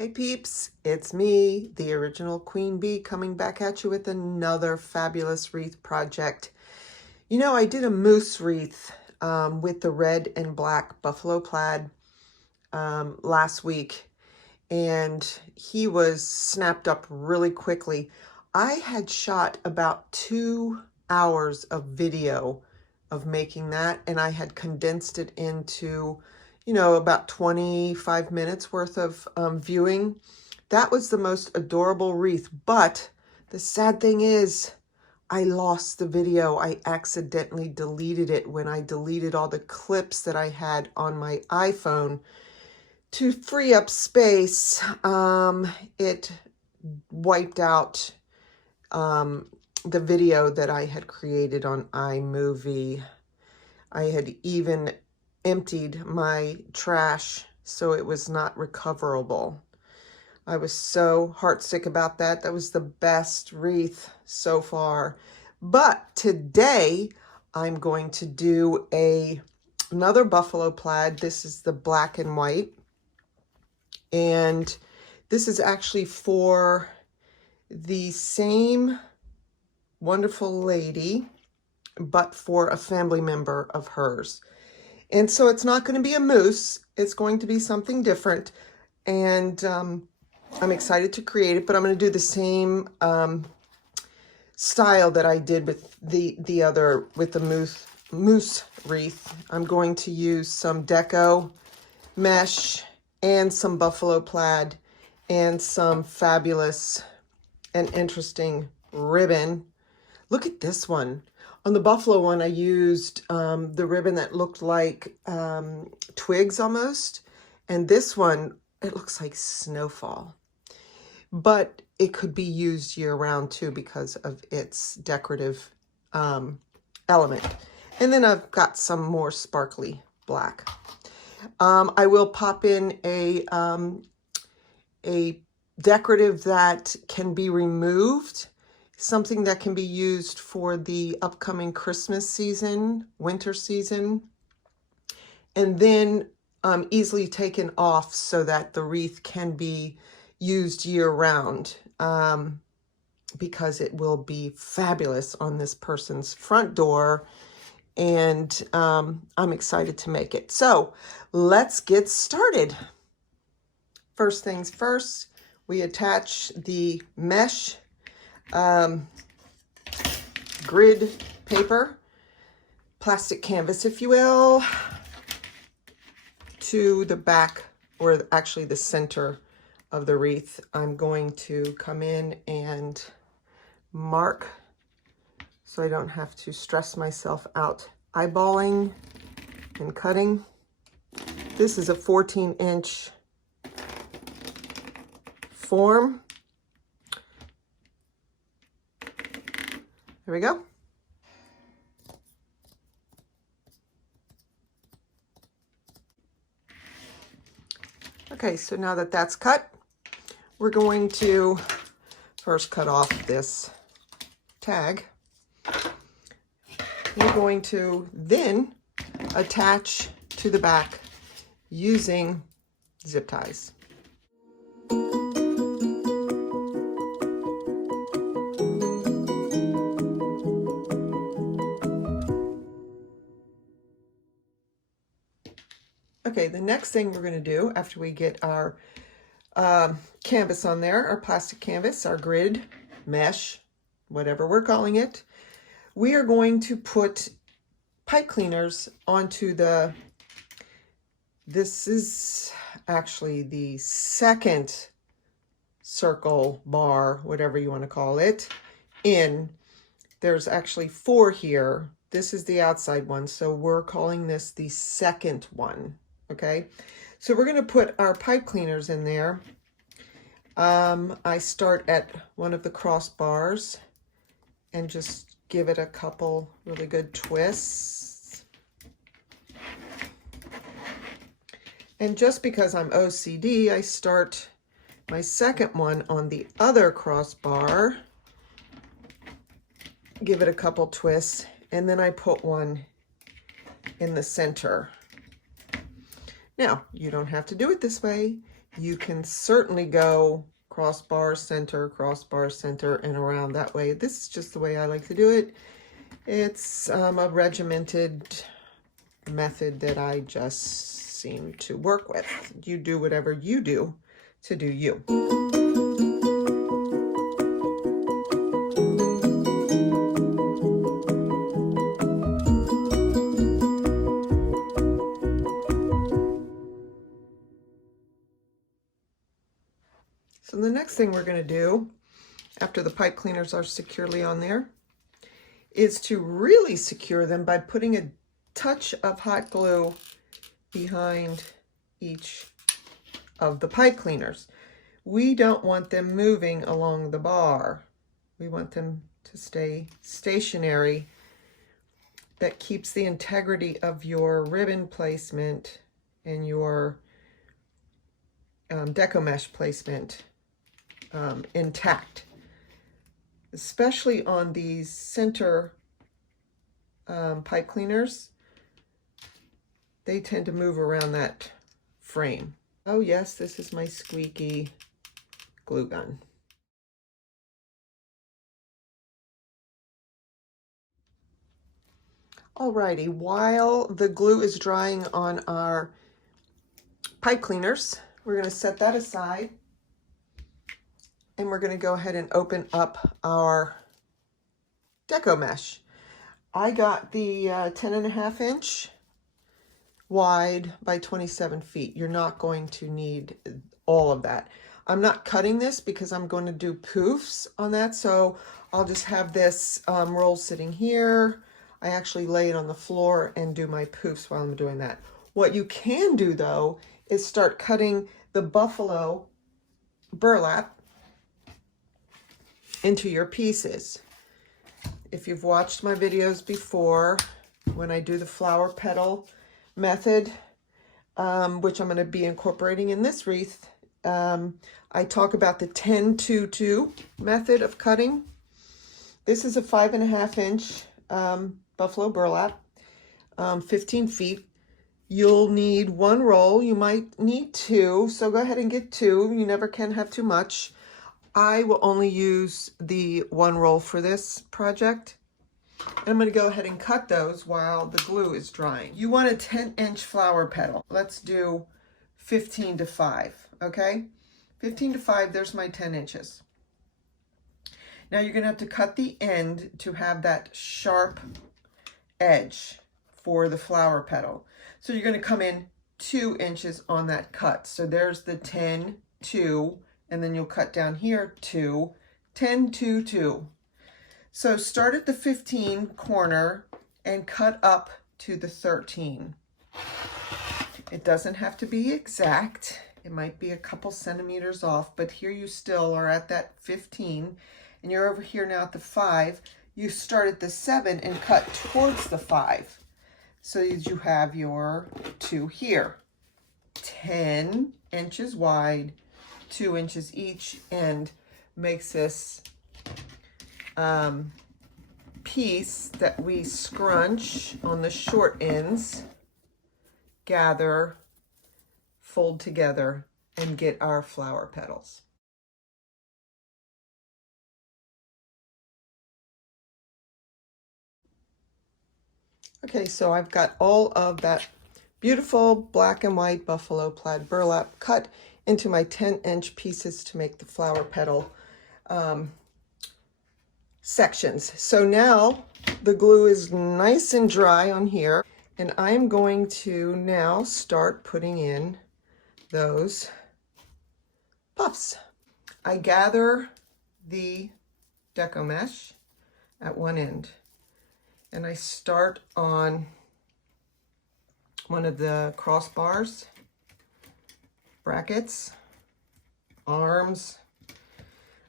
Hey peeps, it's me, the original Queen Bee, coming back at you with another fabulous wreath project. You know, I did a moose wreath with the red and black buffalo plaid last week, and he was snapped up really quickly. I had shot about 2 hours of video of making that, and I had condensed it into about 25 minutes worth of viewing. That was the most adorable wreath, but the sad thing is I lost the video. I accidentally deleted it when I deleted all the clips that I had on my iPhone to free up space. It wiped out the video that I had created on iMovie. I had even emptied my trash, so it was not recoverable. I was so heartsick about that. That was the best wreath so far. But today I'm going to do another buffalo plaid. This is the black and white. And this is actually for the same wonderful lady, but for a family member of hers. And so it's not going to be a moose. It's going to be something different. And I'm excited to create it, but I'm going to do the same style that I did with the other, with the moose wreath. I'm going to use some Deco mesh and some buffalo plaid and some fabulous and interesting ribbon. Look at this one. On the buffalo one, I used the ribbon that looked like twigs almost. And this one, it looks like snowfall. But it could be used year-round too because of its decorative element. And then I've got some more sparkly black. I will pop in a decorative that can be removed, something that can be used for the upcoming Christmas season, winter season, and then easily taken off so that the wreath can be used year-round, because it will be fabulous on this person's front door, and I'm excited to make it. So let's get started. First things first, we attach the mesh grid paper, plastic canvas, if you will, to the back, or actually the center of the wreath. I'm going to come in and mark so I don't have to stress myself out eyeballing and cutting. This is a 14-inch form. There we go. Okay, so now that that's cut, we're going to first cut off this tag. We're going to then attach to the back using zip ties. Okay, the next thing we're going to do after we get our canvas on there, our plastic canvas, our grid, mesh, whatever we're calling it, we are going to put pipe cleaners onto this is actually the second circle bar, whatever you want to call it, there's actually 4 here. This is the outside one, so we're calling this the second one. Okay, so we're going to put our pipe cleaners in there. I start at one of the crossbars and just give it a couple really good twists. And just because I'm OCD, I start my second one on the other crossbar, give it a couple twists, and then I put one in the center. Now, you don't have to do it this way. You can certainly go crossbar, center, and around that way. This is just the way I like to do it. It's a regimented method that I just seem to work with. You do whatever you do to do you. So the next thing we're going to do after the pipe cleaners are securely on there is to really secure them by putting a touch of hot glue behind each of the pipe cleaners. We don't want them moving along the bar. We want them to stay stationary. That keeps the integrity of your ribbon placement and your deco mesh placement intact, especially on these center pipe cleaners. They tend to move around that frame. Oh yes, this is my squeaky glue gun. Alrighty, while the glue is drying on our pipe cleaners, we're going to set that aside, and we're going to go ahead and open up our deco mesh. I got the 10.5 inch wide by 27 feet. You're not going to need all of that. I'm not cutting this because I'm going to do poofs on that, so I'll just have this roll sitting here. I actually lay it on the floor and do my poofs while I'm doing that. What you can do though is start cutting the buffalo burlap into your pieces. If you've watched my videos before, when I do the flower petal method, which I'm going to be incorporating in this wreath, I talk about the 10-2-2 method of cutting. This is a 5.5 inch buffalo burlap, 15 feet. You'll need one roll. You might need two, so go ahead and get two. You never can have too much. I will only use the one roll for this project. And I'm going to go ahead and cut those while the glue is drying. You want a 10-inch flower petal. Let's do 15 to 5, okay? 15 to 5, there's my 10 inches. Now you're going to have to cut the end to have that sharp edge for the flower petal. So you're going to come in 2 inches on that cut. So there's the 10, 2, and then you'll cut down here 2, 10, 2, 2. So start at the 15 corner and cut up to the 13. It doesn't have to be exact. It might be a couple centimeters off, but here you still are at that 15, and you're over here now at the 5. You start at the 7 and cut towards the 5. So you have your 2 here. 10 inches wide, 2 inches each, and makes this piece that we scrunch on the short ends, gather, fold together, and get our flower petals. Okay, so I've got all of that beautiful black and white buffalo plaid burlap cut into my 10-inch pieces to make the flower petal sections. So now the glue is nice and dry on here, and I'm going to now start putting in those puffs. I gather the deco mesh at one end, and I start on one of the crossbars, brackets, arms.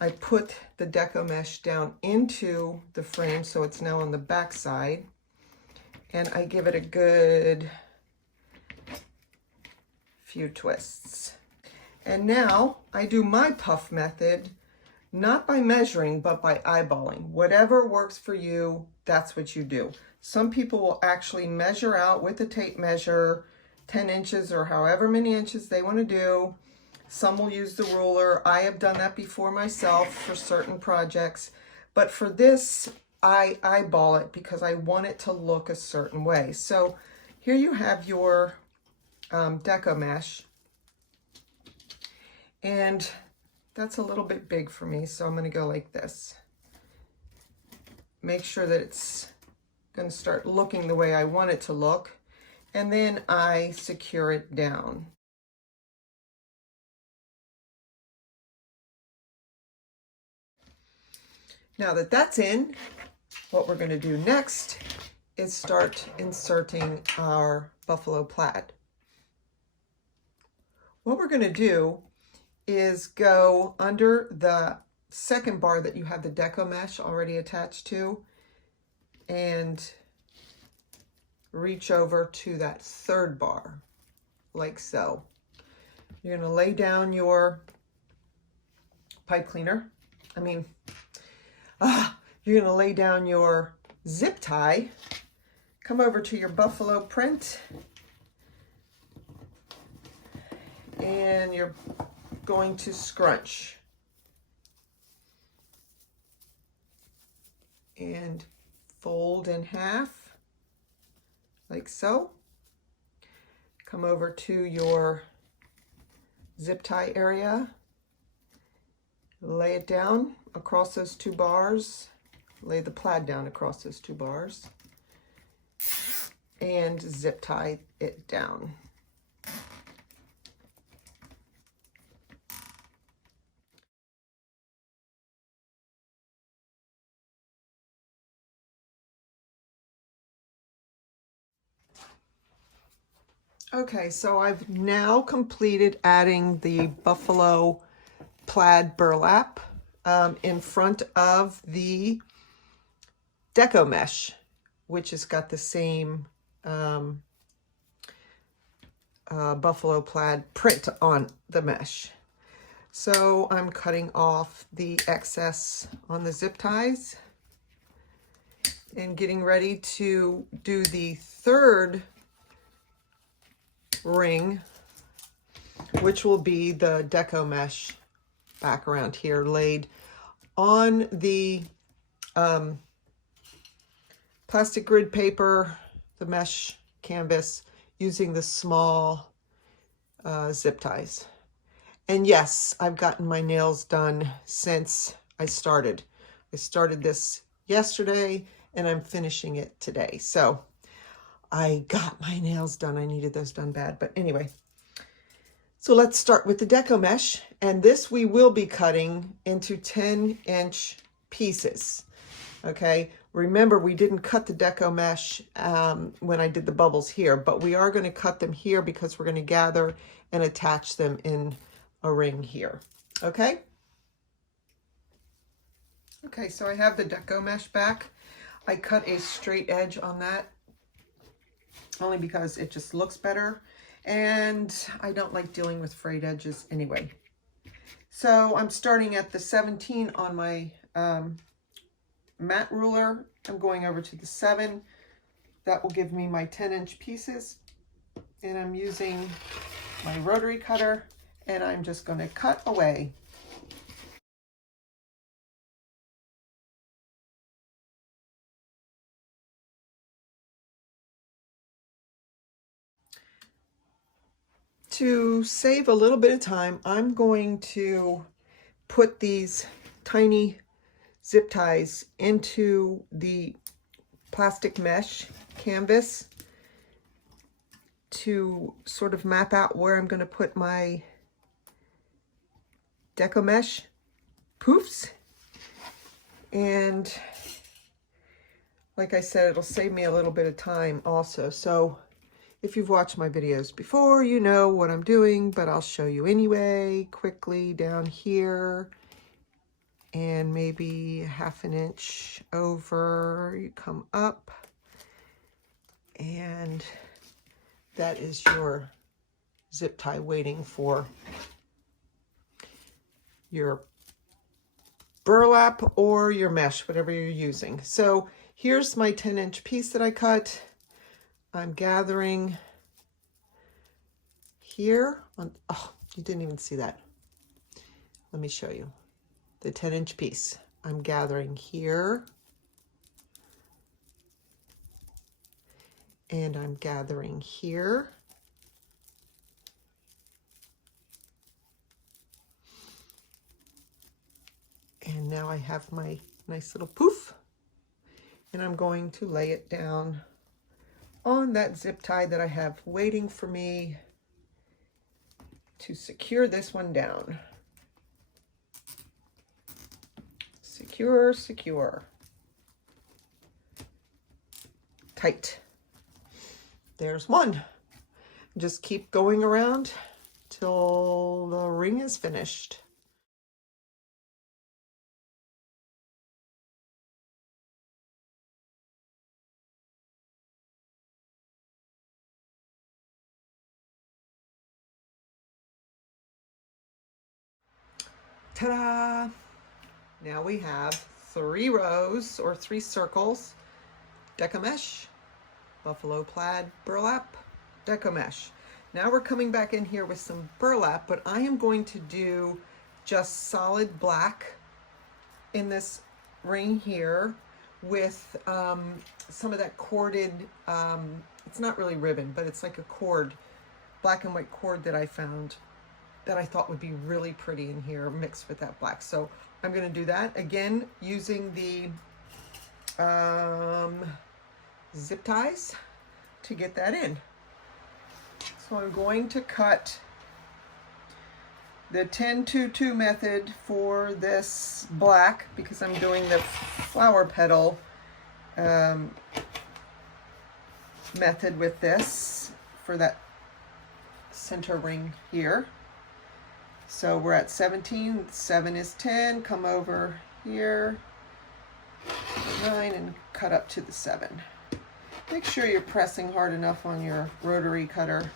I put the deco mesh down into the frame so it's now on the back side, and I give it a good few twists. And now I do my puff method, not by measuring, but by eyeballing. Whatever works for you, that's what you do. Some people will actually measure out with a tape measure 10 inches or however many inches they want to do. Some will use the ruler. I have done that before myself for certain projects, but for this, I eyeball it because I want it to look a certain way. So here you have your Deco mesh, and that's a little bit big for me, so I'm going to go like this. Make sure that it's going to start looking the way I want it to look, and then I secure it down. Now that that's in, what we're going to do next is start inserting our buffalo plaid. What we're going to do is go under the second bar that you have the Deco mesh already attached to and reach over to that third bar, like so. You're going to lay down your pipe cleaner. You're going to lay down your zip tie, come over to your buffalo print, and you're going to scrunch and fold in half, like so. Come over to your zip tie area, lay it down across those two bars, lay the plaid down across those two bars, and zip tie it down. Okay, so I've now completed adding the buffalo plaid burlap in front of the Deco mesh, which has got the same buffalo plaid print on the mesh. So I'm cutting off the excess on the zip ties and getting ready to do the third ring, which will be the Deco mesh back around here laid on the plastic grid paper, the mesh canvas, using the small zip ties. And yes, I've gotten my nails done since I started. I started this yesterday and I'm finishing it today. So I got my nails done. I needed those done bad. But anyway, so let's start with the Deco mesh. And this we will be cutting into 10-inch pieces. Okay, remember we didn't cut the Deco mesh when I did the bubbles here, but we are going to cut them here because we're going to gather and attach them in a ring here. Okay. Okay, so I have the Deco mesh back. I cut a straight edge on that only because it just looks better, and I don't like dealing with frayed edges anyway. So I'm starting at the 17 on my matte ruler. I'm going over to the 7. That will give me my 10-inch pieces, and I'm using my rotary cutter, and I'm just going to cut away. To save a little bit of time, I'm going to put these tiny zip ties into the plastic mesh canvas to sort of map out where I'm going to put my Deco mesh poofs. And like I said, it'll save me a little bit of time also. So if you've watched my videos before, you know what I'm doing, but I'll show you anyway, quickly down here. And maybe 1/2 inch over, you come up, and that is your zip tie waiting for your burlap or your mesh, whatever you're using. So here's my 10-inch piece that I cut. I'm gathering here on, oh, You didn't even see that. Let me show you. The 10-inch piece. I'm gathering here. And I'm gathering here. And now I have my nice little poof. And I'm going to lay it down on that zip tie that I have waiting for me to secure this one down. Secure, secure. Tight. There's one. Just keep going around till the ring is finished. Ta-da! Now we have 3 rows or 3 circles, Deco mesh, buffalo plaid burlap, Deco mesh. Now we're coming back in here with some burlap, but I am going to do just solid black in this ring here with some of that corded, it's not really ribbon, but it's like a cord, black and white cord that I found that I thought would be really pretty in here mixed with that black. So I'm going to do that again using the zip ties to get that in. So I'm going to cut the 10-2-2 method for this black because I'm doing the flower petal method with this for that center ring here. So we're at 17, 7 is 10, come over here, 9, and cut up to the 7. Make sure you're pressing hard enough on your rotary cutter.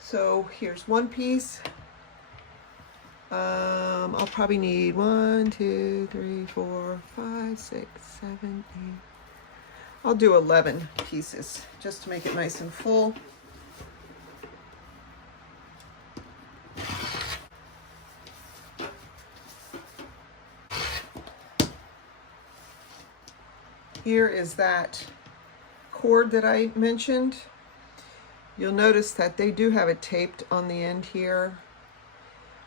So here's one piece. I'll probably need 1, 2, 3, 4, 5, 6, 7, 8. I'll do 11 pieces just to make it nice and full. Here is that cord that I mentioned. You'll notice that they do have it taped on the end here.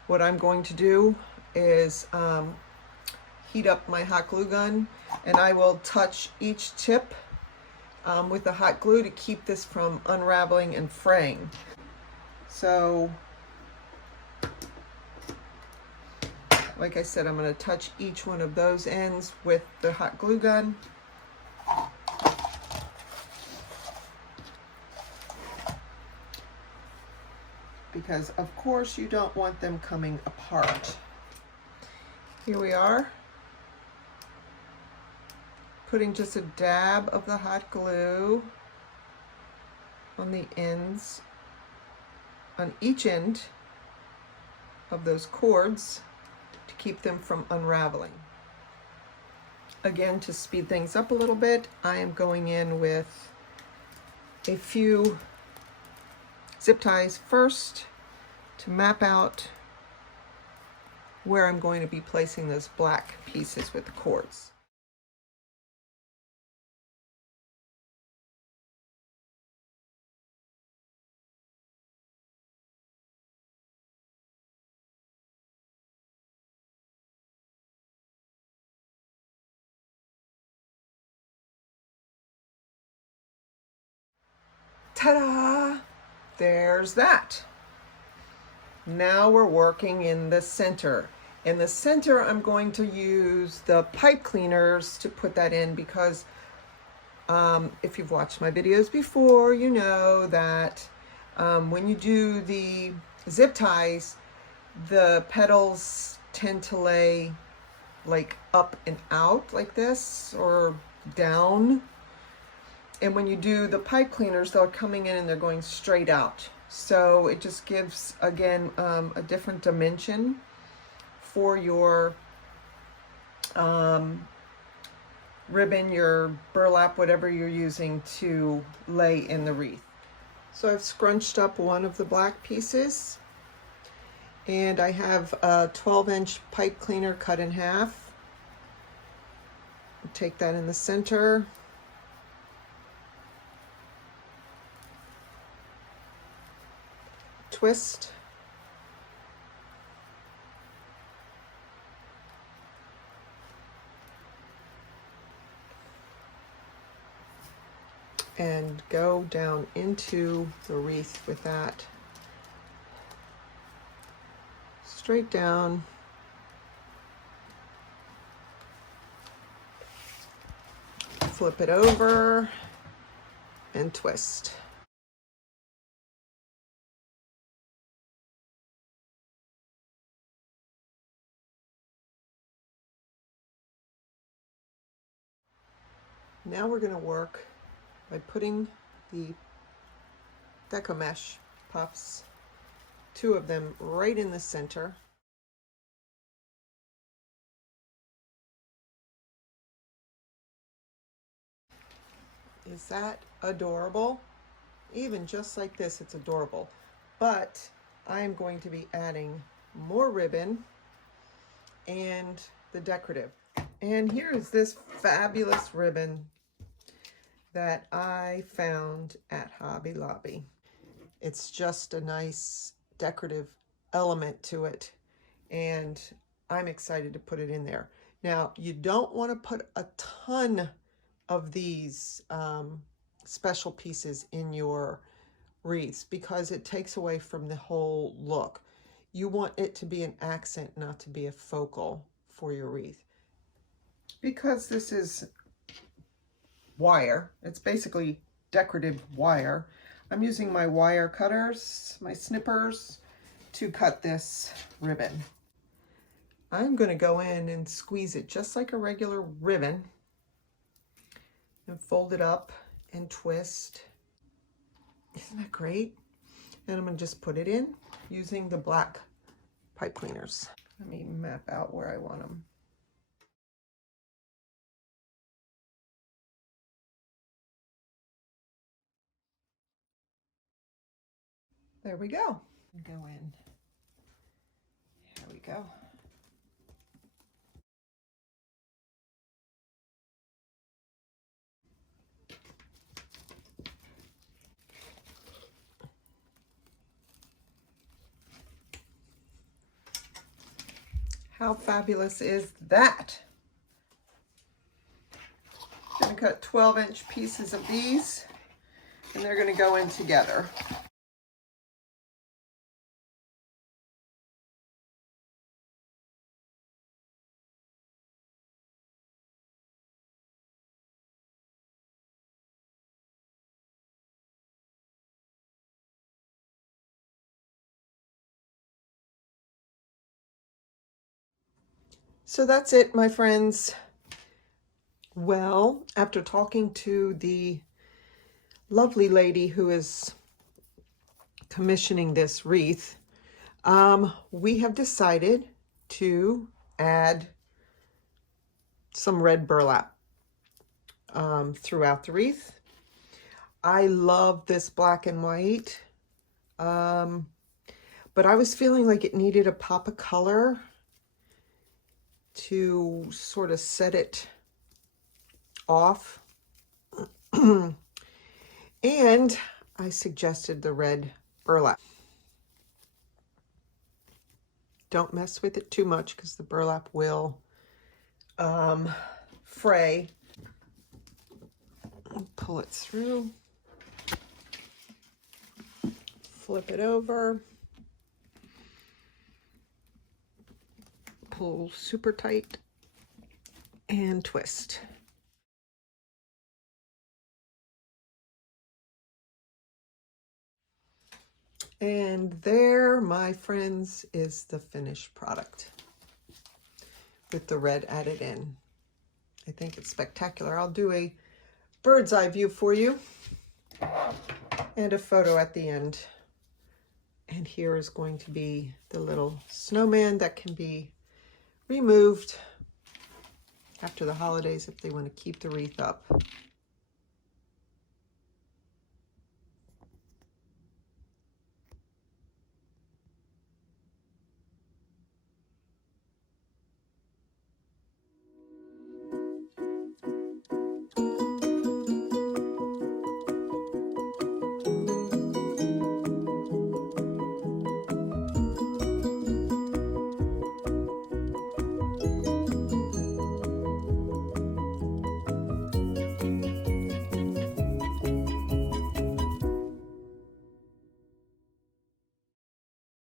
What I'm going to do is heat up my hot glue gun, and I will touch each tip with the hot glue to keep this from unraveling and fraying. So, like I said, I'm going to touch each one of those ends with the hot glue gun. Because of course you don't want them coming apart. Here we are, putting just a dab of the hot glue on the ends, on each end of those cords to keep them from unraveling. Again, to speed things up a little bit, I am going in with a few zip ties first to map out where I'm going to be placing those black pieces with the cords. Ta-da! There's that. Now we're working in the center. In the center, I'm going to use the pipe cleaners to put that in because if you've watched my videos before, you know that when you do the zip ties, the petals tend to lay like up and out like this or down. And when you do the pipe cleaners, they're coming in and they're going straight out. So it just gives, again, a different dimension for your ribbon, your burlap, whatever you're using to lay in the wreath. So I've scrunched up one of the black pieces And I have a 12-inch pipe cleaner cut in half. Take that in the center. Twist. And go down into the wreath with that. Straight down. Flip it over and twist. Now we're going to work by putting the Deco mesh puffs, 2 of them right in the center. Is that adorable? Even just like this, it's adorable. But I'm going to be adding more ribbon and the decorative. And here is this fabulous ribbon that I found at Hobby Lobby. It's just a nice decorative element to it, and I'm excited to put it in there. Now, you don't want to put a ton of these special pieces in your wreaths because it takes away from the whole look. You want it to be an accent, not to be a focal for your wreath. Because this is wire, it's basically decorative wire, I'm using my wire cutters, my snippers, to cut this ribbon. I'm going to go in and squeeze it just like a regular ribbon and fold it up and twist. Isn't that great? And I'm going to just put it in using the black pipe cleaners. Let me map out where I want them. There we go. Go in. There we go. How fabulous is that? I'm going to cut 12-inch pieces of these, and they're going to go in together. So that's it, my friends. Well, after talking to the lovely lady who is commissioning this wreath, we have decided to add some red burlap throughout the wreath. I love this black and white, but I was feeling like it needed a pop of color to sort of set it off. And I suggested the red burlap. Don't mess with it too much because the burlap will fray. Pull it through. Flip it over. Pull super tight and twist. And there, my friends, is the finished product with the red added in. I think it's spectacular. I'll do a bird's eye view for you and a photo at the end. And here is going to be the little snowman that can be removed after the holidays if they want to keep the wreath up.